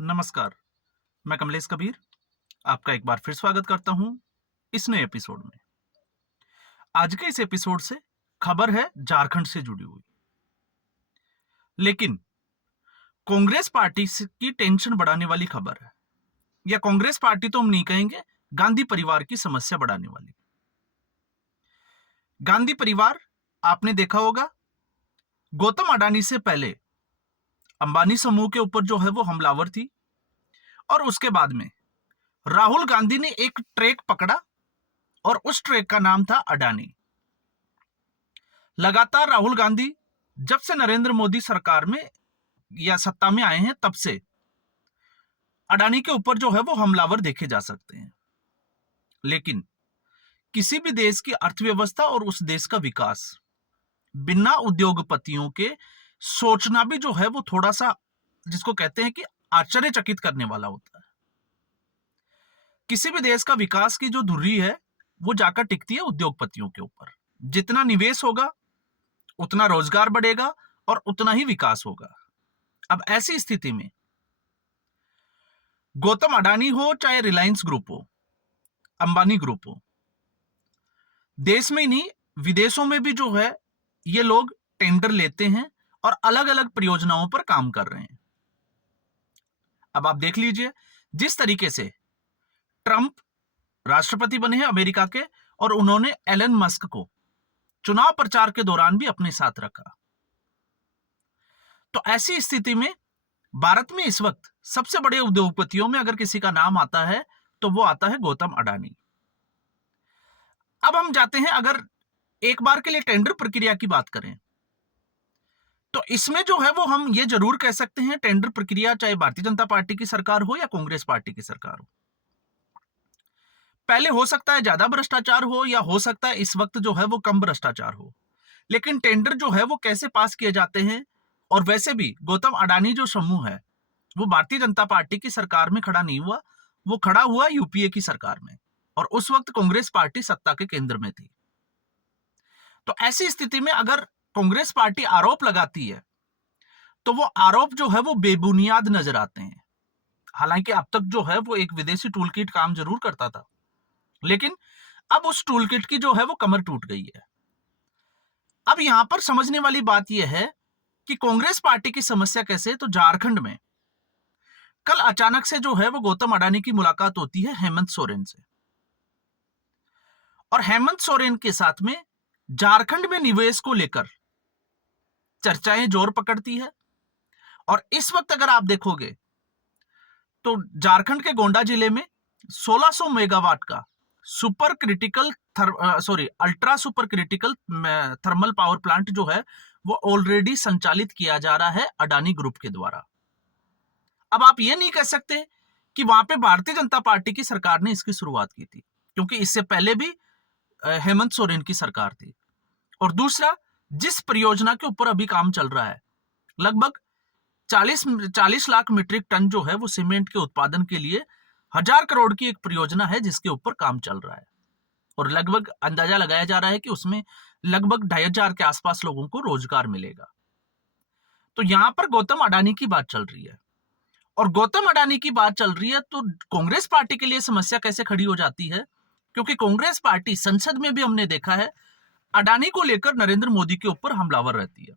नमस्कार, मैं कमलेश कबीर आपका एक बार फिर स्वागत करता हूं इस नए एपिसोड में। आज के इस एपिसोड से खबर है झारखंड से जुड़ी हुई, लेकिन कांग्रेस पार्टी की टेंशन बढ़ाने वाली खबर है। या कांग्रेस पार्टी तो हम नहीं कहेंगे, गांधी परिवार की समस्या बढ़ाने वाली। गांधी परिवार आपने देखा होगा, गौतम अडानी से पहले अंबानी समूह के ऊपर जो है वो हमलावर थी, और उसके बाद में राहुल गांधी ने एक ट्रैक पकड़ा और उस ट्रैक का नाम था अडानी। लगातार राहुल गांधी जब से नरेंद्र मोदी सरकार में या सत्ता में आए हैं, तब से अडानी के ऊपर जो है वो हमलावर देखे जा सकते हैं। लेकिन किसी भी देश की अर्थव्यवस्था और उस देश का विकास बिना उद्योगपतियों के सोचना भी जो है वो थोड़ा सा, जिसको कहते हैं कि आश्चर्यचकित करने वाला होता है। किसी भी देश का विकास की जो धुरी है वो जाकर टिकती है उद्योगपतियों के ऊपर। जितना निवेश होगा उतना रोजगार बढ़ेगा और उतना ही विकास होगा। अब ऐसी स्थिति में गौतम अडानी हो चाहे रिलायंस ग्रुप हो, अंबानी ग्रुप हो, देश में ही नहीं विदेशों में भी जो है ये लोग टेंडर लेते हैं और अलग अलग परियोजनाओं पर काम कर रहे हैं। अब आप देख लीजिए, जिस तरीके से ट्रंप राष्ट्रपति बने हैं अमेरिका के, और उन्होंने एलन मस्क को चुनाव प्रचार के दौरान भी अपने साथ रखा। तो ऐसी स्थिति में भारत में इस वक्त सबसे बड़े उद्योगपतियों में अगर किसी का नाम आता है तो वो आता है गौतम अडानी। अब हम जाते हैं, अगर एक बार के लिए टेंडर प्रक्रिया की बात करें तो इसमें जो है वो हम ये जरूर कह सकते हैं, टेंडर प्रक्रिया चाहे भारतीय जनता पार्टी की सरकार हो या कांग्रेस पार्टी की सरकार हो, पहले हो सकता है ज्यादा भ्रष्टाचार हो या हो सकता है इस वक्त जो है वो कम भ्रष्टाचार हो, लेकिन टेंडर जो है वो कैसे पास किए जाते हैं। और वैसे भी गौतम अडानी जो समूह है वो भारतीय जनता पार्टी की सरकार में खड़ा नहीं हुआ, वो खड़ा हुआ यूपीए की सरकार में, और उस वक्त कांग्रेस पार्टी सत्ता के केंद्र में थी। तो ऐसी स्थिति में अगर कांग्रेस पार्टी आरोप लगाती है तो वो आरोप जो है वो बेबुनियाद नजर आते हैं। हालांकि अब तक जो है वो एक विदेशी टूलकिट काम जरूर करता था, लेकिन अब उस टूलकिट की जो है वो कमर टूट गई है। अब यहां पर समझने वाली बात यह है कि कांग्रेस पार्टी की समस्या कैसे है। तो झारखंड में कल अचानक से जो है वो गौतम अडानी की मुलाकात होती है हेमंत सोरेन से, और हेमंत सोरेन के साथ में झारखंड में निवेश को लेकर चर्चाएं जोर पकड़ती है। और इस वक्त अगर आप देखोगे तो झारखंड के गोंडा जिले में 1600 मेगावाट का super critical ultra super critical thermal power plant जो है वो ऑलरेडी संचालित किया जा रहा है अडानी ग्रुप के द्वारा। अब आप ये नहीं कह सकते कि वहां पे भारतीय जनता पार्टी की सरकार ने इसकी शुरुआत की थी, क्योंकि इससे पहले भी हेमंत सोरेन की सरकार थी। और दूसरा, जिस परियोजना के ऊपर अभी काम चल रहा है, लगभग 40 लाख मीट्रिक टन जो है वो सीमेंट के उत्पादन के लिए 1000 करोड़ की एक परियोजना है जिसके ऊपर काम चल रहा है, और लगभग अंदाजा लगाया जा रहा है कि उसमें लगभग 2500 के आसपास लोगों को रोजगार मिलेगा। तो यहां पर गौतम अडानी की बात चल रही है, और गौतम अडानी की बात चल रही है तो कांग्रेस पार्टी के लिए समस्या कैसे खड़ी हो जाती है, क्योंकि कांग्रेस पार्टी संसद में भी हमने देखा है अडानी को लेकर नरेंद्र मोदी के ऊपर हमलावर रहती है।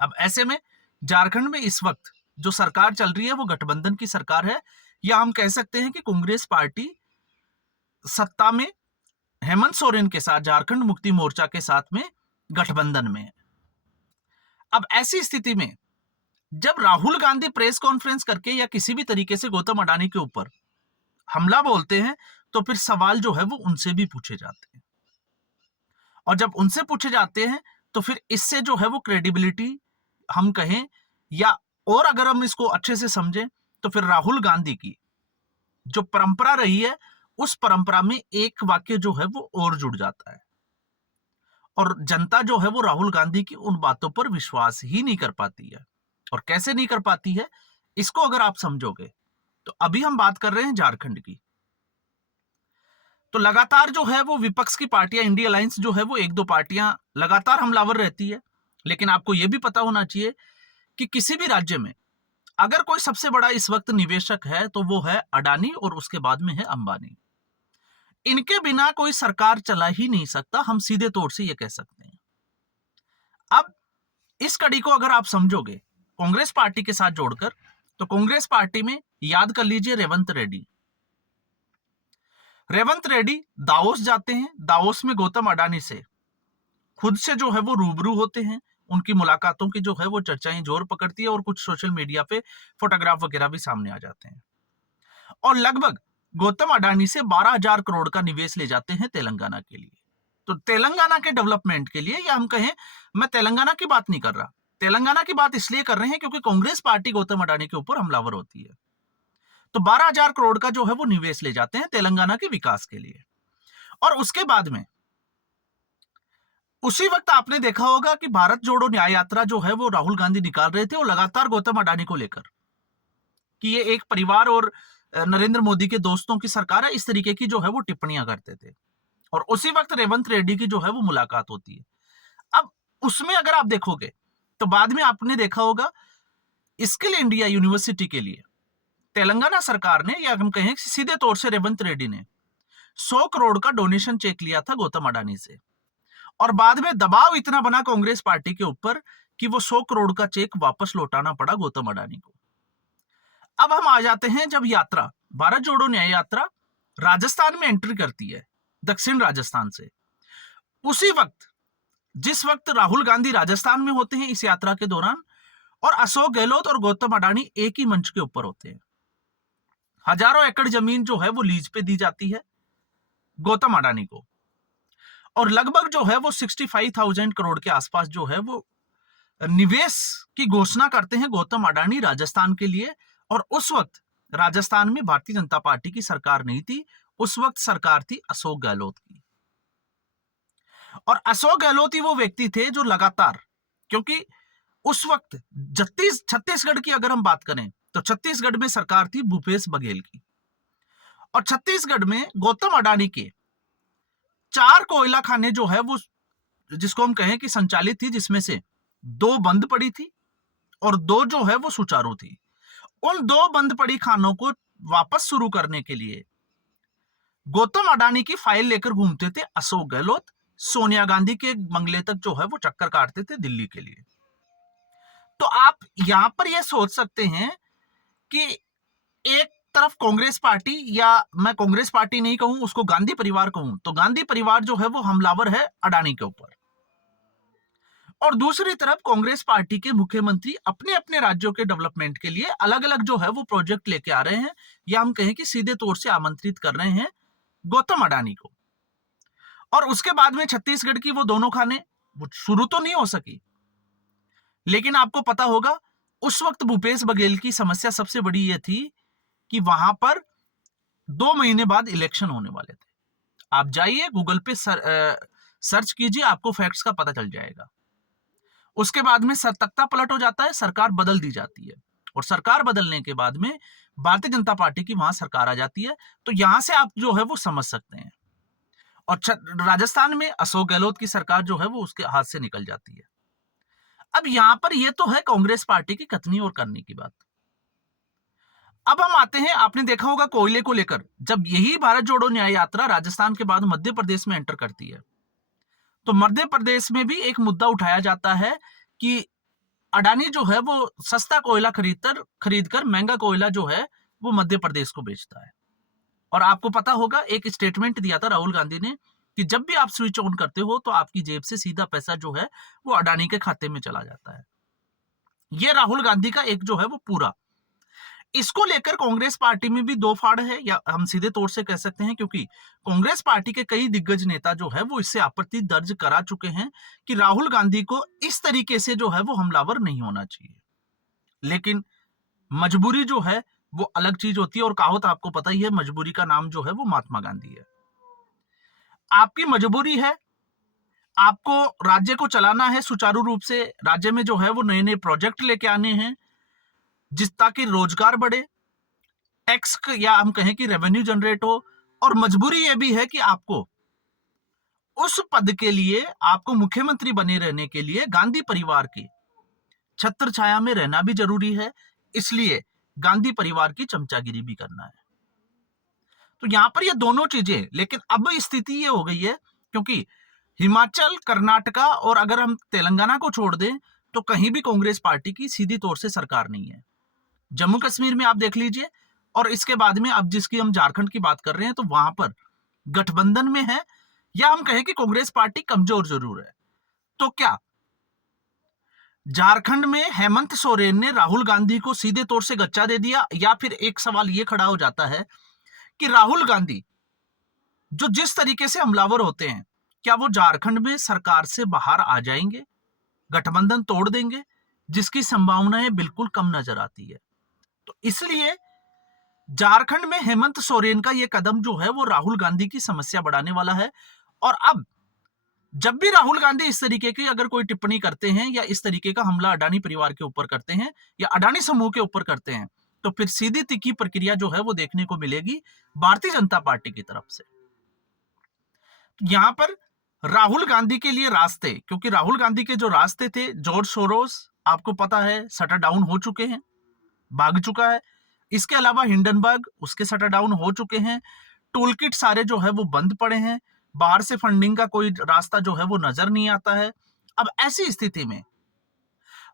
अब ऐसे में झारखंड में इस वक्त जो सरकार चल रही है वो गठबंधन की सरकार है, या हम कह सकते हैं कि कांग्रेस पार्टी सत्ता में हेमंत सोरेन के साथ झारखंड मुक्ति मोर्चा के साथ में गठबंधन में है। अब ऐसी स्थिति में जब राहुल गांधी प्रेस कॉन्फ्रेंस करके या किसी भी तरीके से गौतम अडानी के ऊपर हमला बोलते हैं तो फिर सवाल जो है वो उनसे भी पूछे जाते हैं, और जब उनसे पूछे जाते हैं तो फिर इससे जो है वो क्रेडिबिलिटी हम कहें, या और अगर हम इसको अच्छे से समझें तो फिर राहुल गांधी की जो परंपरा रही है उस परंपरा में एक वाक्य जो है वो और जुड़ जाता है, और जनता जो है वो राहुल गांधी की उन बातों पर विश्वास ही नहीं कर पाती है। और कैसे नहीं कर पाती है इसको अगर आप समझोगे तो अभी हम बात कर रहे हैं झारखंड की, तो लगातार जो है वो विपक्ष की पार्टियां, इंडिया अलायंस जो है वो एक दो पार्टियां लगातार हमलावर रहती है। लेकिन आपको यह भी पता होना चाहिए कि किसी भी राज्य में अगर कोई सबसे बड़ा इस वक्त निवेशक है तो वो है अडानी और उसके बाद में है अंबानी। इनके बिना कोई सरकार चला ही नहीं सकता, हम सीधे तौर से ये कह सकते हैं। अब इस कड़ी को अगर आप समझोगे कांग्रेस पार्टी के साथ जोड़कर, तो कांग्रेस पार्टी में याद कर लीजिए रेवंत रेड्डी। रेवंत रेड्डी दावोस जाते हैं, दावोस में गौतम अडानी से खुद से जो है वो रूबरू होते हैं, उनकी मुलाकातों की जो है वो चर्चाएं जोर पकड़ती है और कुछ सोशल मीडिया पे फोटोग्राफ वगैरह भी सामने आ जाते हैं। और लगभग गौतम अडानी से 12,000 करोड़ का निवेश ले जाते हैं तेलंगाना के लिए। तो तेलंगाना के डेवलपमेंट के लिए, या हम कहें, मैं तेलंगाना की बात नहीं कर रहा, तेलंगाना की बात इसलिए कर रहे हैं क्योंकि कांग्रेस पार्टी गौतम अडानी के ऊपर हमलावर होती है। तो 12,000 करोड़ का जो है वो निवेश ले जाते हैं तेलंगाना के विकास के लिए। और उसके बाद में उसी वक्त आपने देखा होगा कि भारत जोड़ो न्याय यात्रा जो है वो राहुल गांधी निकाल रहे थे, और लगातार गौतम अडानी को लेकर कि ये एक परिवार और नरेंद्र मोदी के दोस्तों की सरकार है, इस तरीके की जो है वो टिप्पणियां करते थे। और उसी वक्त रेवंत रेड्डी की जो है वो मुलाकात होती है। अब उसमें अगर आप देखोगे तो बाद में आपने देखा होगा स्किल इंडिया यूनिवर्सिटी के लिए तेलंगाना सरकार ने, या हम कहें सीधे तौर से रेवंत रेड्डी ने 100 करोड़ का डोनेशन चेक लिया था गौतम अडानी से। और बाद में दबाव इतना बना कांग्रेस पार्टी के ऊपर कि वो 100 करोड़ का चेक वापस लौटाना पड़ा गौतम अडानी को। अब हम आ जाते हैं जब यात्रा, भारत जोड़ो न्याय यात्रा राजस्थान में एंट्री करती है, दक्षिण राजस्थान से। उसी वक्त, जिस वक्त राहुल गांधी राजस्थान में होते हैं इस यात्रा के दौरान, और अशोक गहलोत और गौतम अडानी एक ही मंच के ऊपर होते हैं। हजारों एकड़ जमीन जो है वो लीज पे दी जाती है गौतम अडानी को, और लगभग जो है वो 65,000 करोड़ के आसपास जो है वो निवेश की घोषणा करते हैं गौतम अडानी राजस्थान के लिए। और उस वक्त राजस्थान में भारतीय जनता पार्टी की सरकार नहीं थी, उस वक्त सरकार थी अशोक गहलोत की। और अशोक गहलोत ही वो व्यक्ति थे जो लगातार, क्योंकि उस वक्त छत्तीसगढ़ की अगर हम बात करें तो छत्तीसगढ़ में सरकार थी भूपेश बघेल की, और छत्तीसगढ़ में गौतम अडानी के 4 कोयला खाने जो है वो, जिसको हम कहें कि संचालित थी, जिसमें से 2 बंद पड़ी थी और 2 जो है वो सुचारू थी। उन 2 बंद पड़ी खानों को वापस शुरू करने के लिए गौतम अडानी की फाइल लेकर घूमते थे अशोक गहलोत, सोनिया गांधी के बंगले तक जो है वो चक्कर काटते थे दिल्ली के लिए। तो आप यहां पर यह सोच सकते हैं कि एक तरफ कांग्रेस पार्टी, या मैं कांग्रेस पार्टी नहीं कहूं, उसको गांधी परिवार कहूं, तो गांधी परिवार जो है वो हमलावर है अडानी के ऊपर, और दूसरी तरफ कांग्रेस पार्टी के मुख्यमंत्री अपने अपने राज्यों के डेवलपमेंट के लिए अलग अलग जो है वो प्रोजेक्ट लेके आ रहे हैं, या हम कहें कि सीधे तौर से आमंत्रित कर रहे हैं गौतम अडानी को। और उसके बाद में छत्तीसगढ़ की वो दोनों खाने वो शुरू तो नहीं हो सकी, लेकिन आपको पता होगा उस वक्त भूपेश बघेल की समस्या सबसे बड़ी यह थी कि वहां पर 2 महीने बाद इलेक्शन होने वाले थे। आप जाइए गूगल पे सर्च कीजिए, आपको फैक्ट्स का पता चल जाएगा। उसके बाद में तख्ता पलट हो जाता है, सरकार बदल दी जाती है, और सरकार बदलने के बाद में भारतीय जनता पार्टी की वहां सरकार आ जाती है। तो यहां से आप जो है वो समझ सकते हैं। और राजस्थान में अशोक गहलोत की सरकार जो है वो उसके हाथ से निकल जाती है। अब यहां पर ये तो है कांग्रेस पार्टी की कथनी और करनी की बात। अब हम आते हैं, आपने देखा होगा कोयले को लेकर, जब यही भारत जोड़ो न्याय यात्रा राजस्थान के बाद मध्य प्रदेश में एंटर करती है, तो मध्य प्रदेश में भी एक मुद्दा उठाया जाता है कि अडानी जो है वो सस्ता कोयला खरीदकर महंगा कोयला जो है वो मध्य प्रदेश को बेचता है। और आपको पता होगा एक स्टेटमेंट दिया था राहुल गांधी ने कि जब भी आप स्विच ऑन करते हो तो आपकी जेब से सीधा पैसा जो है वो अडानी के खाते में चला जाता है। ये राहुल गांधी का एक जो है वो पूरा, इसको लेकर कांग्रेस पार्टी में भी 2 फाड़ है, या हम सीधे तौर से कह सकते हैं, क्योंकि कांग्रेस पार्टी के कई दिग्गज नेता जो है वो इससे आपत्ति दर्ज करा चुके हैं कि राहुल गांधी को इस तरीके से जो है वो हमलावर नहीं होना चाहिए। लेकिन मजबूरी जो है वो अलग चीज होती है, और कहावत आपको पता ही है, मजबूरी का नाम जो है वो महात्मा गांधी है। आपकी मजबूरी है, आपको राज्य को चलाना है सुचारू रूप से, राज्य में जो है वो नए नए प्रोजेक्ट लेके आने हैं जिस ताकि रोजगार बढ़े, टैक्स या हम कहें कि रेवेन्यू जनरेट हो। और मजबूरी यह भी है कि आपको उस पद के लिए, आपको मुख्यमंत्री बने रहने के लिए गांधी परिवार की छत्र छाया में रहना भी जरूरी है, इसलिए गांधी परिवार की चमचागिरी भी करना है। तो यहां पर ये दोनों चीजें, लेकिन अब स्थिति ये हो गई है क्योंकि हिमाचल, कर्नाटका और अगर हम तेलंगाना को छोड़ दें तो कहीं भी कांग्रेस पार्टी की सीधी तौर से सरकार नहीं है। जम्मू कश्मीर में आप देख लीजिए, और इसके बाद में अब जिसकी हम झारखंड की बात कर रहे हैं तो वहां पर गठबंधन में है, या हम कहें कि कांग्रेस पार्टी कमजोर जरूर है। तो क्या झारखंड में हेमंत सोरेन ने राहुल गांधी को सीधे तौर से गच्चा दे दिया, या फिर एक सवाल यह खड़ा हो जाता है कि राहुल गांधी जो जिस तरीके से हमलावर होते हैं, क्या वो झारखंड में सरकार से बाहर आ जाएंगे, गठबंधन तोड़ देंगे, जिसकी संभावनाएं बिल्कुल कम नजर आती है। तो इसलिए झारखंड में हेमंत सोरेन का यह कदम जो है वो राहुल गांधी की समस्या बढ़ाने वाला है। और अब जब भी राहुल गांधी इस तरीके की अगर कोई टिप्पणी करते हैं या इस तरीके का हमला अडानी परिवार के ऊपर करते हैं या अडानी समूह के ऊपर करते हैं, तो फिर सीधी तीखी प्रक्रिया जो है वो देखने को मिलेगी भारतीय जनता पार्टी की तरफ से। यहां पर राहुल गांधी के लिए रास्ते, क्योंकि राहुल गांधी के जो रास्ते थे, जॉर्ज सोरोस आपको पता है शटर डाउन हो चुके हैं, भाग चुका है। इसके अलावा हिंडनबर्ग, उसके शटर डाउन हो चुके हैं। टूल किट सारे जो है वो बंद पड़े हैं, बाहर से फंडिंग का कोई रास्ता जो है वो नजर नहीं आता है। अब ऐसी स्थिति में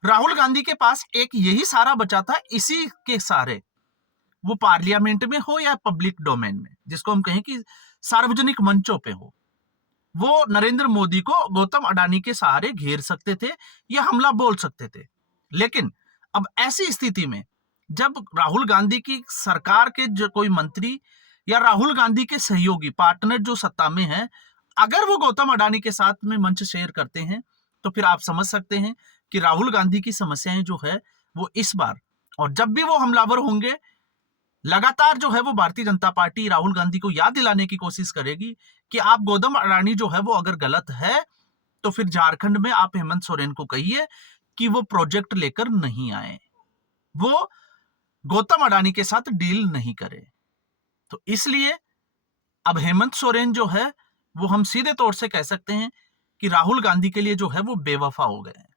राहुल गांधी के पास एक यही सारा बचा था, इसी के सारे वो पार्लियामेंट में हो या पब्लिक डोमेन में, जिसको हम कहें कि सार्वजनिक मंचों पे हो, वो नरेंद्र मोदी को गौतम अडानी के सहारे घेर सकते थे या हमला बोल सकते थे। लेकिन अब ऐसी स्थिति में जब राहुल गांधी की सरकार के जो कोई मंत्री या राहुल गांधी के सहयोगी पार्टनर जो सत्ता में है, अगर वो गौतम अडानी के साथ में मंच शेयर करते हैं, तो फिर आप समझ सकते हैं कि राहुल गांधी की समस्याएं जो है वो इस बार, और जब भी वो हमलावर होंगे, लगातार जो है वो भारतीय जनता पार्टी राहुल गांधी को याद दिलाने की कोशिश करेगी कि आप गौतम अडानी जो है वो अगर गलत है तो फिर झारखंड में आप हेमंत सोरेन को कहिए कि वो प्रोजेक्ट लेकर नहीं आए, वो गौतम अडानी के साथ डील नहीं करे। तो इसलिए अब हेमंत सोरेन जो है वो हम सीधे तौर से कह सकते हैं कि राहुल गांधी के लिए जो है वो बेवफा हो गए हैं।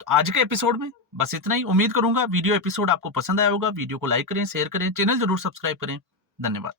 तो आज के एपिसोड में बस इतना ही। उम्मीद करूंगा वीडियो एपिसोड आपको पसंद आया होगा। वीडियो को लाइक करें, शेयर करें, चैनल जरूर सब्सक्राइब करें। धन्यवाद।